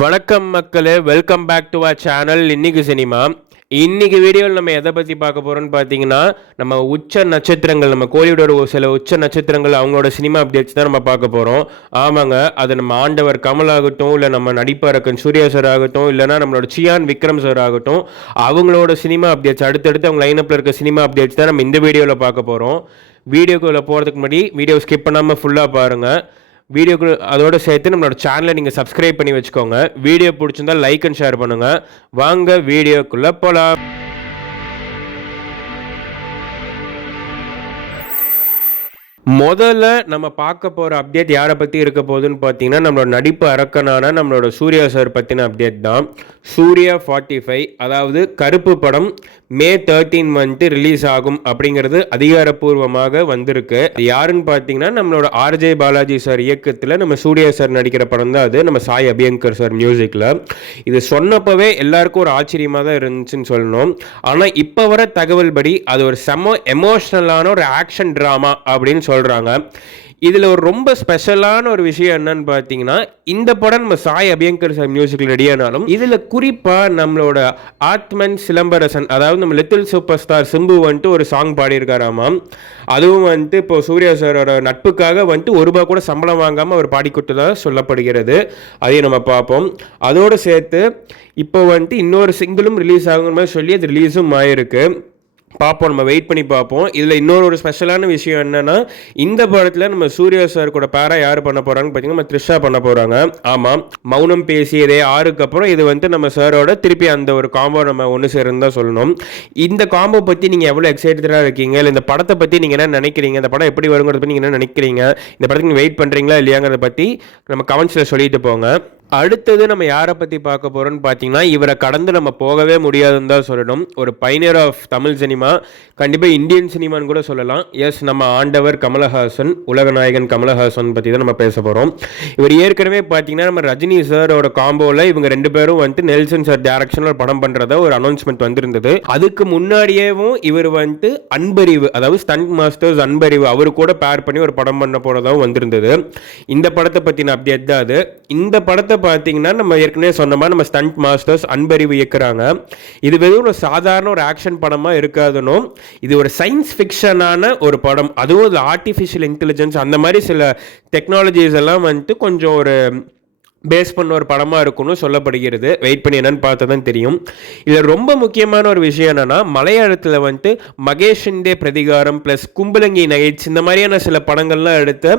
வணக்கம் மக்களே, welcome back to our channel இன்னைக்கு சினிமா. இன்னைக்கு வீடியோவில் நம்ம எதை பற்றி பார்க்க போகிறோம்னு பார்த்தீங்கன்னா, நம்ம உச்ச நட்சத்திரங்கள், நம்ம கோலிவுடோட சில உச்ச நட்சத்திரங்கள் அவங்களோட சினிமா அப்டேட்ஸ் தான் நம்ம பார்க்க போகிறோம். ஆமாங்க, அது நம்ம ஆண்டவர் கமல் ஆகட்டும், இல்லை நம்ம நடிப்பரக்கன் சூர்யா சார் ஆகட்டும், இல்லைனா நம்மளோட சியான் விக்ரம் சார் ஆகட்டும், அவங்களோட சினிமா அப்டேட்ஸ் அடுத்தடுத்து அவங்க லைனப்பில் இருக்க சினிமா அப்டேட்ஸ் தான் நம்ம இந்த வீடியோவில் பார்க்க போகிறோம். வீடியோக்குள்ளே போகிறதுக்கு முன்னாடி வீடியோ ஸ்கிப் பண்ணாமல் ஃபுல்லாக பாருங்கள். வீடியோக்கு அதோடு சேர்த்து நம்மளோட சேனலை நீங்கள் சப்ஸ்கிரைப் பண்ணி வச்சுக்கோங்க. வீடியோ பிடிச்சிருந்தால் லைக் அண்ட் ஷேர் பண்ணுங்கள். வாங்க வீடியோக்குள்ளே போகலாம். முதல்ல நம்ம பார்க்க போகிற அப்டேட் யாரை பற்றி இருக்க போகுதுன்னு பார்த்தீங்கன்னா, நம்மளோட நடிப்பு அரக்கனான நம்மளோட சூர்யா சார் பற்றின அப்டேட் தான். சூர்யா 45, அதாவது கருப்பு படம் May 13 வந்துட்டு ரிலீஸ் ஆகும் அப்படிங்கிறது அதிகாரப்பூர்வமாக வந்திருக்கு. யாருன்னு பார்த்தீங்கன்னா, நம்மளோட ஆர்ஜே பாலாஜி சார் இயக்கத்தில் நம்ம சூர்யா சார் நடிக்கிற படம் தான் அது, நம்ம சாய் அபியங்கர் சார் மியூசிக்கில். இது சொன்னப்பவே எல்லாருக்கும் ஒரு ஆச்சரியமாக தான் இருந்துச்சுன்னு சொல்லணும். ஆனால் இப்போ வர தகவல் படி அது ஒரு செம எமோஷ்னலான ஒரு ஆக்ஷன் ட்ராமா அப்படின்னு சொல்கிறாங்க. இதில் ஒரு ரொம்ப ஸ்பெஷலான ஒரு விஷயம் என்னன்னு பார்த்தீங்கன்னா, இந்த படம் நம்ம சாய் அபியங்கர் சார் மியூசிக்கில் ரெடியானாலும் இதில் குறிப்பாக நம்மளோட ஆத்மன் சிலம்பரசன், அதாவது நம்ம லிட்டில் சூப்பர் ஸ்டார் சிம்பு வந்துட்டு ஒரு சாங் பாடியிருக்காராமாம். அதுவும் வந்துட்டு இப்போ சூர்யா சாரோட நட்புக்காக வந்துட்டு ₹1 கூட சம்பளம் வாங்காமல் அவர் பாடிக்கொடுத்ததாக சொல்லப்படுகிறது. அதையும் நம்ம பார்ப்போம். அதோடு சேர்த்து இப்போ வந்துட்டு இன்னொரு சிங்கிளும் ரிலீஸ் ஆகுங்கிற மாதிரி சொல்லி அது ரிலீஸும் ஆயிருக்கு. பார்ப்போம், நம்ம வெயிட் பண்ணி பார்ப்போம். இதில் இன்னொரு ஸ்பெஷலான விஷயம் என்னென்னா, இந்த படத்தில் நம்ம சூர்யா சார் கூட பேரா யார் பண்ண போகிறாங்கன்னு பார்த்தீங்கன்னா, நம்ம த்ரிஷா பண்ண போகிறாங்க. ஆமாம், மௌனம் பேசியதே 6க்கு அப்புறம் இது வந்துட்டு நம்ம சாரோட திருப்பி அந்த ஒரு காம்போ நம்ம ஒன்று சேர்ந்து தான் சொல்லணும். இந்த காம்போ பற்றி நீங்கள் எவ்வளோ எக்ஸைட்டடாக இருக்கீங்க, இல்லை இந்த படத்தை பற்றி நீங்கள் என்ன நினைக்கிறீங்க, இந்த படம் எப்படி வருங்கிறத பற்றி நீங்கள் என்ன நினைக்கிறீங்க, இந்த படத்துக்கு நீங்கள் வெயிட் பண்ணுறீங்களா இல்லையாங்கிறத பற்றி நம்ம கமெண்ட்ஸில் சொல்லிட்டு போங்க. அடுத்தது நம்ம யாரை பற்றி பார்க்க போகிறோம்னு பார்த்தீங்கன்னா, இவரை கடந்து நம்ம போகவே முடியாதுன்னு தான் சொல்லணும். ஒரு பைனியர் ஆஃப் தமிழ் சினிமா, கண்டிப்பாக இந்தியன் சினிமான்னு கூட சொல்லலாம். எஸ், நம்ம ஆண்டவர் கமலஹாசன், உலகநாயகன் கமலஹாசன் பற்றி தான் நம்ம பேச போகிறோம். இவர் ஏற்கனவே பார்த்தீங்கன்னா நம்ம ரஜினி சாரோட காம்போவில் இவங்க 2 பேரும் வந்துட்டு நெல்சன் சார் டேரக்ஷனில் ஒரு படம் பண்ணுறதா ஒரு அனௌன்ஸ்மெண்ட் வந்திருந்தது. அதுக்கு முன்னாடியேவும் இவர் வந்துட்டு அன்பறிவு, அதாவது ஸ்டண்ட் மாஸ்டர்ஸ் அன்பறிவு, அவர் கூட பேர் பண்ணி ஒரு படம் பண்ண போகிறதாகவும் வந்திருந்தது. இந்த படத்தை பற்றின அப்டேட் தான் அது. இந்த படத்தை பார்த்தீங்கன்னா நம்ம ஏற்கனவே சொன்ன மாதிரி நம்ம ஸ்டண்ட் மாஸ்டர்ஸ் அன்பறிவு இயக்குறாங்க. இது வெறும் ஒரு சாதாரண ஒரு ஆக்ஷன் படமாக இருக்காதுன்னு, இது ஒரு சயின்ஸ் ஃபிக்ஷனான ஒரு படம், அதுவும் ஆர்டிஃபிஷியல் இன்டெலிஜென்ஸ் அந்த மாதிரி சில டெக்னாலஜிஸ் எல்லாம் வந்துட்டு கொஞ்சம் ஒரு பேஸ் பண்ண ஒரு படமாக இருக்குன்னு சொல்லப்படுகிறது. வெயிட் பண்ணி என்னன்னு பார்த்தா தான் தெரியும். இதில் ரொம்ப முக்கியமான ஒரு விஷயம் என்னென்னா, மலையாளத்தில் வந்துட்டு மகேஷிண்டே பிரதிகாரம் ப்ளஸ் கும்பலங்கி நைட்ஸ் இந்த மாதிரியான சில படங்கள்லாம் எடுத்த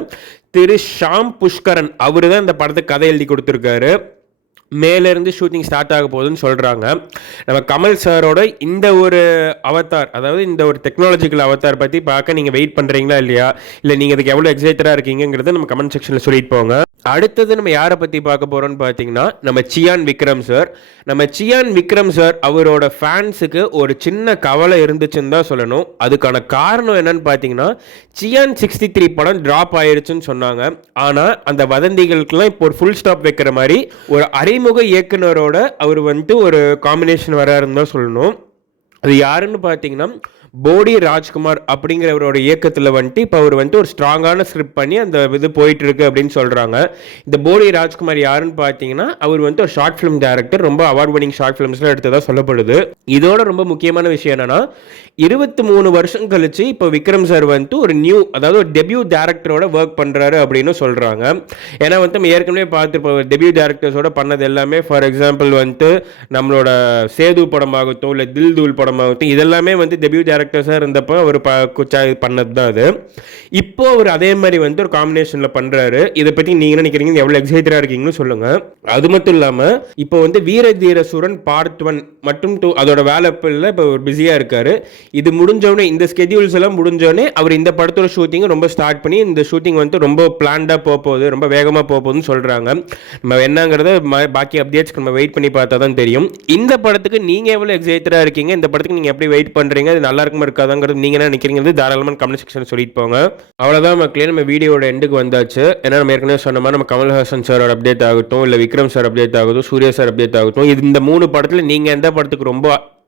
திரு ஷாம் புஷ்கரன் அவர் தான் இந்த படத்துக்கு கதை எழுதி கொடுத்துருக்காரு. மேலேருந்து ஷூட்டிங் ஸ்டார்ட் ஆக போகுதுன்னு சொல்கிறாங்க. நம்ம கமல் சாரோட இந்த ஒரு அவதார், அதாவது இந்த ஒரு டெக்னாலஜிக்கல் அவதார் பற்றி பார்க்க நீங்கள் வெயிட் பண்ணுறீங்களா இல்லையா, இல்லை நீங்கள் அதுக்கு எவ்வளோ எக்ஸைட்டடாக இருக்கீங்கிறத நம்ம கமெண்ட் செக்ஷனில் சொல்லிட்டு போங்க. அடுத்தது நம்ம யாரை பற்றி பார்க்க போகிறோம்னு பார்த்தீங்கன்னா, நம்ம சியான் விக்ரம் சார். நம்ம சியான் விக்ரம் சார் அவரோட ஃபேன்ஸுக்கு ஒரு சின்ன கவலை இருந்துச்சுன்னு தான் சொல்லணும். அதுக்கான காரணம் என்னன்னு பார்த்தீங்கன்னா, சியான் 63 படம் ட்ராப் ஆயிடுச்சுன்னு சொன்னாங்க. ஆனால் அந்த வதந்திகளுக்கெல்லாம் இப்போ ஒரு ஃபுல் ஸ்டாப் வைக்கிற மாதிரி ஒரு அறிமுக இயக்குனரோட அவர் வந்துட்டு ஒரு காம்பினேஷன் வராருன்னு தான் சொல்லணும். அது யாருன்னு பார்த்தீங்கன்னா, போடி ராஜ்குமார் அப்படிங்கிறவரோட இயக்கத்தில் வந்துட்டு இப்போ அவர் வந்துட்டு ஒரு ஸ்ட்ராங்கான ஸ்கிரிப்ட் பண்ணி அந்த இது போயிட்டு இருக்கு அப்படின்னு சொல்கிறாங்க. இந்த போடி ராஜ்குமார் யாருன்னு பார்த்தீங்கன்னா, அவர் வந்துட்டு ஒரு ஷார்ட் ஃபிலிம் டைரக்டர், ரொம்ப அவார்ட் வினிங் ஷார்ட் ஃபிலிம்ஸ்லாம் எடுத்ததாக சொல்லப்படுது. இதோட ரொம்ப முக்கியமான விஷயம் என்னன்னா, 23 வருஷம் கழிச்சு இப்போ விக்ரம் சார் வந்துட்டு ஒரு அதாவது ஒரு டெபியூ டேரக்டரோட ஒர்க் பண்ணுறாரு அப்படின்னு சொல்கிறாங்க. ஏன்னா வந்து நம்ம ஏற்கனவே பார்த்துருப்போம், டெபியூ டேரக்டர்ஸோட பண்ணது எல்லாமே, ஃபார் எக்ஸாம்பிள் வந்துட்டு நம்மளோட சேது படமாகட்டும், இல்லை தில் தூள் படமாகட்டும், இதெல்லாமே வந்து டெபியூ டேரக்டர்ஸாக இருந்தப்போ அவர் பண்ணது தான் அது. இப்போ அவர் அதே மாதிரி வந்து ஒரு காம்பினேஷனில் பண்ணுறாரு. இதை பற்றி நீங்கள் நினைக்கிறீங்க, எவ்வளோ எக்ஸைட்டடாக இருக்கீங்கன்னு சொல்லுங்கள். அது மட்டும் இல்லாமல் இப்போ வந்து வீர தீர சூரன் பார்ட் 1 மற்றும் 2 அதோட வேலைப்பில் இப்போ ஒரு பிஸியாக இருக்கார். இது முடிஞ்சோடனே, இந்த ஸ்கெடியூல்ஸ் எல்லாம் முடிஞ்சோடனே அவர் இந்த படத்தோட ஷூட்டிங்கை ரொம்ப ஸ்டார்ட் பண்ணி இந்த ஷூட்டிங் வந்துட்டு ரொம்ப பிளான்டாக போகுது, ரொம்ப வேகமாக போகுதுன்னு சொல்கிறாங்க. நம்ம என்னங்கிறத பாக்கி அப்டேட்ஸ்க்கு நம்ம வெயிட் பண்ணி பார்த்தா தான் தெரியும். இந்த படத்துக்கு நீங்கள் எவ்வளோ எக்ஸைட்டடாக இருக்கீங்க, இந்த படத்துக்கு நீங்கள் எப்படி வெயிட் பண்ணுறீங்க, அது நல்லா இருக்குமா இருக்காதாங்கிறது நீங்கள் என்ன நினைக்கிறீங்க தாராளமாக கமெண்ட் செக்ஷன் சொல்லிட்டு போங்க. அவ்வளோதான் மக்களே, நம்ம வீடியோட எண்டுக்கு வந்தாச்சு. ஏன்னா நம்ம ஏற்கனவே சொன்ன மாதிரி நம்ம கமல்ஹாசன் சாரோட அப்டேட் ஆகட்டும், இல்லை விக்ரம் சார் அப்டேட் ஆகட்டும், சூர்யா சார் அப்டேட் ஆகட்டும், இந்த 3 படத்தில் நீங்கள் எந்த படத்துக்கு ரொம்ப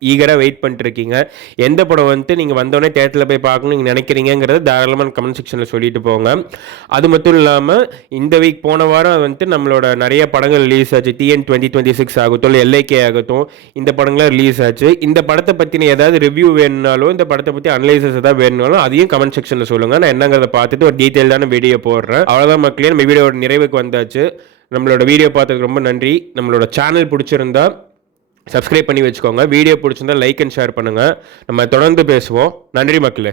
ஈகராக வெயிட் பண்ணிட்டுருக்கீங்க. எந்த படம் வந்துட்டு நீங்கள் வந்தோடனே தேட்டரில் போய் பார்க்கணும் நீங்கள் நினைக்கிறீங்கிறத தாராளமாக கமெண்ட் செக்ஷனில் சொல்லிட்டு போங்க. அது மட்டும் இல்லாமல் இந்த வீக் போன வாரம் வந்துட்டு நம்மளோட நிறைய படங்கள் ரிலீஸ் ஆச்சு. TN 2026 ஆகட்டும், LAK ஆகட்டும், இந்த படங்கள்லாம் ரிலீஸ் ஆச்சு. இந்த படத்தை பற்றின ஏதாவது ரிவ்யூ வேணுனாலும், இந்த படத்தை பற்றி அனலைசஸ் ஏதாவது வேணுனாலும் அதையும் கமெண்ட் செக்ஷனில் சொல்லுங்கள். நான் என்னங்கிறத பார்த்துட்டு ஒரு டீட்டெயில்டான வீடியோ போடுறேன். அவ்வளோதான் மக்களே, நம்ம வீடியோட நிறைவுக்கு வந்தாச்சு. நம்மளோட வீடியோ பார்த்ததுக்கு ரொம்ப நன்றி. நம்மளோட சேனல் பிடிச்சிருந்தா சப்ஸ்கிரைப் பண்ணி வச்சுக்கோங்க. வீடியோ பிடிச்சிருந்தா லைக் அண்ட் ஷேர் பண்ணுங்கள். நம்ம தொடர்ந்து பேசுவோம். நன்றி மக்களே.